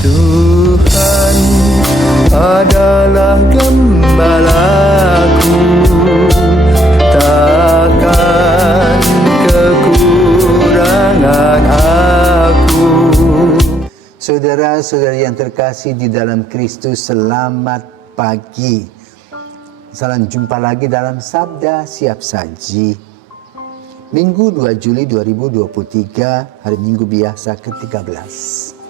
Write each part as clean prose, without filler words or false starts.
Tuhan adalah gembalaku, takkan kekurangan aku. Saudara-saudari yang terkasih di dalam Kristus, selamat pagi. Salam jumpa lagi dalam Sabda Siap Saji. Minggu 2 Juli 2023, hari Minggu biasa ke-13.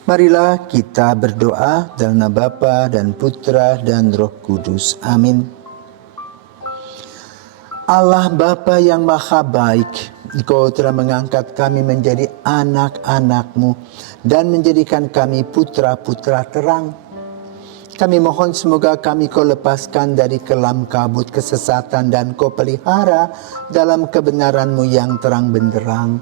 Marilah kita berdoa dalam nama Bapa dan Putra dan Roh Kudus. Amin. Allah Bapa yang Maha Baik, Engkau telah mengangkat kami menjadi anak-anak-Mu dan menjadikan kami putra-putra terang. Kami mohon semoga kami Kau lepaskan dari kelam kabut kesesatan dan Kau pelihara dalam kebenaran-Mu yang terang benderang.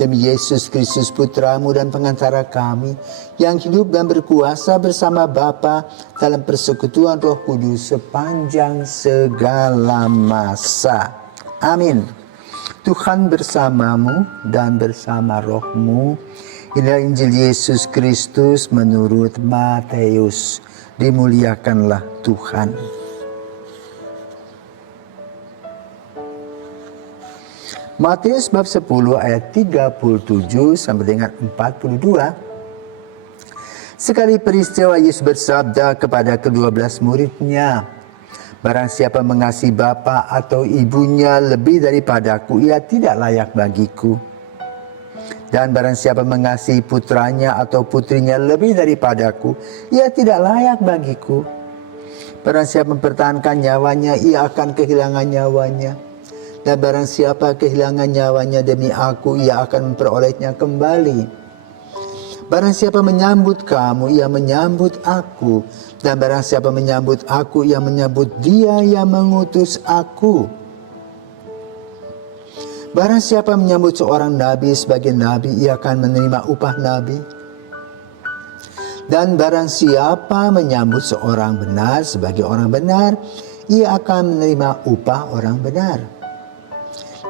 Demi Yesus Kristus Putra-Mu dan pengantara kami, yang hidup dan berkuasa bersama Bapa dalam persekutuan Roh Kudus sepanjang segala masa. Amin. Tuhan bersamamu dan bersama rohmu. Inilah Injil Yesus Kristus menurut Matius. Dimuliakanlah Tuhan. Matius bab 10 ayat 37 sampai dengan 42. Sekali peristiwa Yesus bersabda kepada ke-12 muridnya, barang siapa mengasihi bapa atau ibunya lebih daripadaku, ia tidak layak bagiku. Dan barang siapa mengasihi putranya atau putrinya lebih daripadaku, ia tidak layak bagiku. Barang siapa mempertahankan nyawanya, ia akan kehilangan nyawanya. Dan barang siapa kehilangan nyawanya demi aku, ia akan memperolehnya kembali. Barang siapa menyambut kamu, ia menyambut aku. Dan barang siapa menyambut aku, ia menyambut Dia yang mengutus aku. Barang siapa menyambut seorang nabi sebagai nabi, ia akan menerima upah nabi. Dan barang siapa menyambut seorang benar sebagai orang benar, ia akan menerima upah orang benar.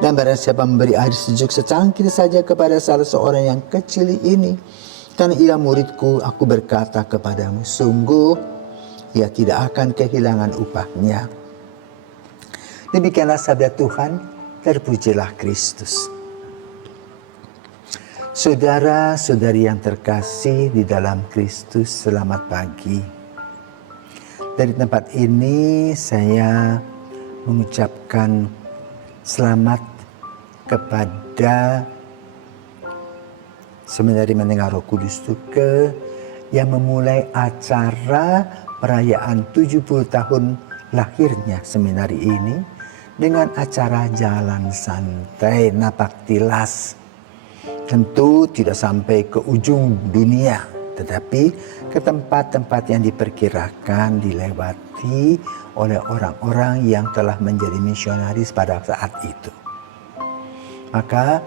Dan barang siapa memberi air sejuk secangkir saja kepada salah seorang yang kecil ini, karena ia muridku, aku berkata kepadamu, sungguh ia tidak akan kehilangan upahnya. Demikianlah sabda Tuhan. Terpujilah Kristus. Saudara-saudari yang terkasih di dalam Kristus, selamat pagi. Dari tempat ini saya mengucapkan selamat kepada Seminari Mendengar Roh Kudus Tuke yang memulai acara perayaan 70 tahun lahirnya seminari ini dengan acara jalan santai napak tilas. Tentu tidak sampai ke ujung dunia, tetapi ke tempat-tempat yang diperkirakan dilewati oleh orang-orang yang telah menjadi misionaris pada saat itu. Maka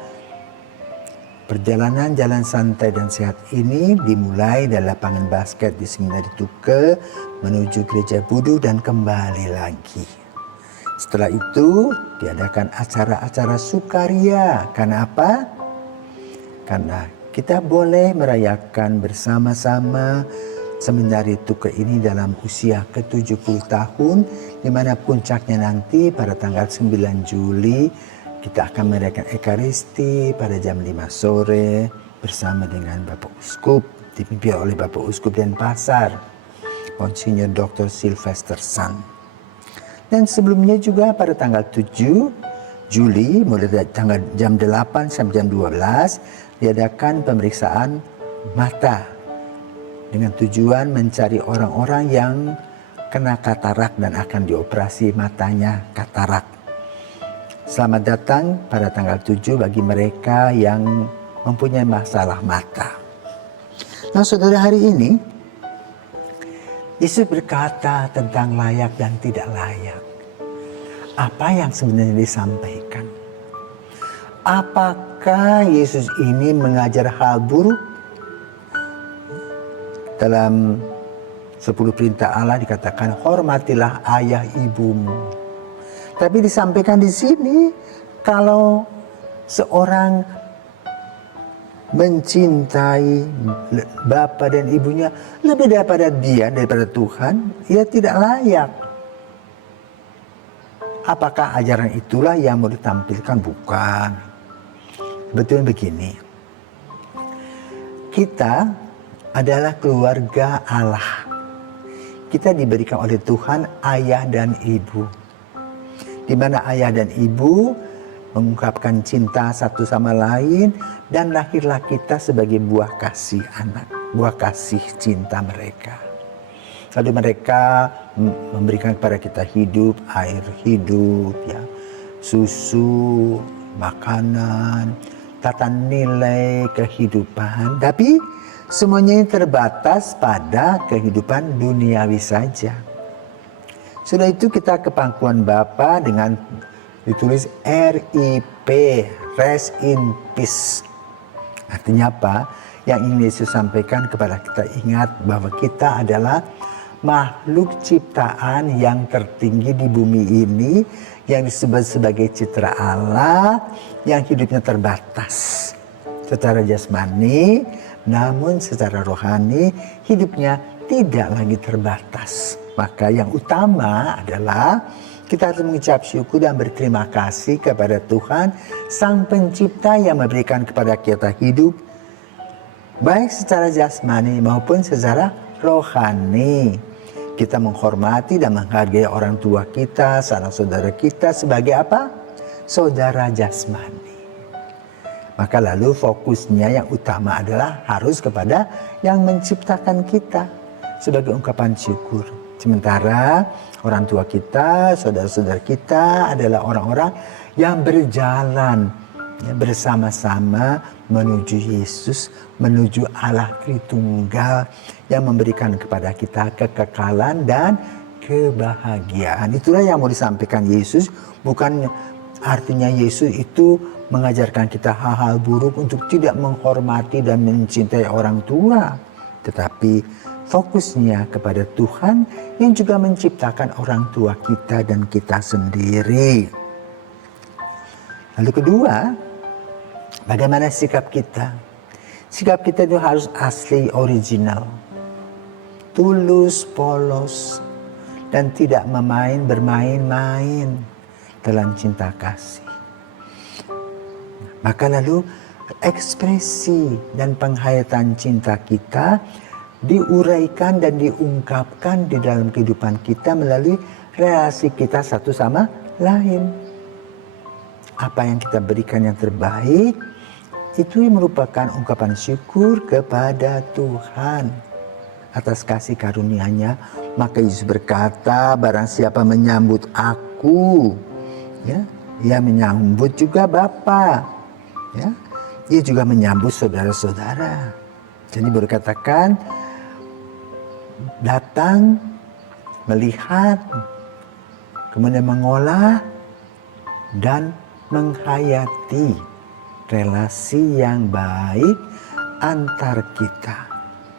perjalanan jalan santai dan sehat ini dimulai dari lapangan basket di Seminari Tuke menuju Gereja Budu dan kembali lagi. Setelah itu diadakan acara-acara sukaria. Karena apa? Karena kita boleh merayakan bersama-sama Seminari Tuke ini dalam usia ke-70 tahun, di mana puncaknya nanti pada tanggal 9 Juli kita akan merayakan Ekaristi pada jam 5 sore bersama dengan Bapak Uskup, dipimpin oleh Bapak Uskup Denpasar, Monsinyur Dr. Sylvester Sun. Dan sebelumnya juga pada tanggal 7 Juli, mulai dari tanggal jam 8 sampai jam 12, diadakan pemeriksaan mata dengan tujuan mencari orang-orang yang kena katarak dan akan dioperasi matanya katarak. Selamat datang pada tanggal 7 bagi mereka yang mempunyai masalah mata. Nah, saudara, hari ini Yesus berkata tentang layak dan tidak layak. Apa yang sebenarnya disampaikan? Apakah Yesus ini mengajar hal buruk? Dalam 10 perintah Allah dikatakan hormatilah ayah ibumu. Tapi disampaikan di sini kalau seorang mencintai bapa dan ibunya lebih daripada daripada Tuhan, ia tidak layak. Apakah ajaran itulah yang mau ditampilkan? Bukan. Sebetulnya begini, kita adalah keluarga Allah. Kita diberikan oleh Tuhan ayah dan ibu, di mana ayah dan ibu mengungkapkan cinta satu sama lain, dan lahirlah kita sebagai buah kasih anak, buah kasih cinta mereka. Lalu mereka memberikan kepada kita hidup, air hidup, ya, susu, makanan, tata nilai kehidupan. Tapi semuanya ini terbatas pada kehidupan duniawi saja. Sudah itu kita ke pangkuan Bapa dengan ditulis RIP, Rest in Peace. Artinya apa? Yang ingin Yesus sampaikan kepada kita, ingat bahwa kita adalah makhluk ciptaan yang tertinggi di bumi ini, yang disebut sebagai citra Allah, yang hidupnya terbatas secara jasmani, namun secara rohani hidupnya tidak lagi terbatas. Maka yang utama adalah kita harus mengucap syukur dan berterima kasih kepada Tuhan, Sang Pencipta yang memberikan kepada kita hidup, baik secara jasmani maupun secara rohani. Kita menghormati dan menghargai orang tua kita, sanak saudara kita sebagai apa? Saudara jasmani. Maka lalu fokusnya yang utama adalah harus kepada yang menciptakan kita sebagai ungkapan syukur. Sementara orang tua kita, saudara-saudara kita adalah orang-orang yang berjalan bersama-sama menuju Yesus, menuju Allah Tritunggal yang memberikan kepada kita kekekalan dan kebahagiaan. Itulah yang mau disampaikan Yesus. Bukan artinya Yesus itu mengajarkan kita hal-hal buruk untuk tidak menghormati dan mencintai orang tua, tetapi fokusnya kepada Tuhan yang juga menciptakan orang tua kita dan kita sendiri. Lalu kedua, bagaimana sikap kita? Sikap kita itu harus asli, original, tulus, polos, dan tidak bermain-main dalam cinta kasih. Maka lalu ekspresi dan penghayatan cinta kita diuraikan dan diungkapkan di dalam kehidupan kita melalui relasi kita satu sama lain. Apa yang kita berikan yang terbaik, itu merupakan ungkapan syukur kepada Tuhan atas kasih karunia-Nya. Maka Yesus berkata, barang siapa menyambut aku, ya, ia menyambut juga Bapa. Ya, ia juga menyambut saudara-saudara. Jadi berkatakan, datang, melihat, kemudian mengolah, dan menghayati relasi yang baik antar kita,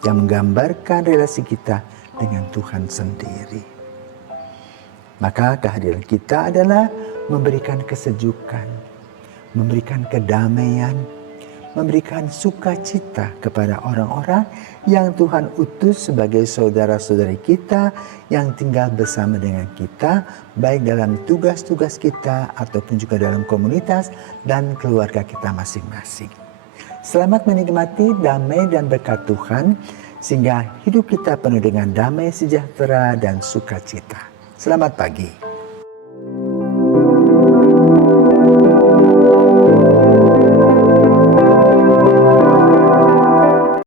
yang menggambarkan relasi kita dengan Tuhan sendiri. Maka kehadiran kita adalah memberikan kesejukan, memberikan kedamaian, memberikan sukacita kepada orang-orang yang Tuhan utus sebagai saudara-saudari kita yang tinggal bersama dengan kita, baik dalam tugas-tugas kita ataupun juga dalam komunitas dan keluarga kita masing-masing. Selamat menikmati damai dan berkat Tuhan, sehingga hidup kita penuh dengan damai, sejahtera, dan sukacita. Selamat pagi.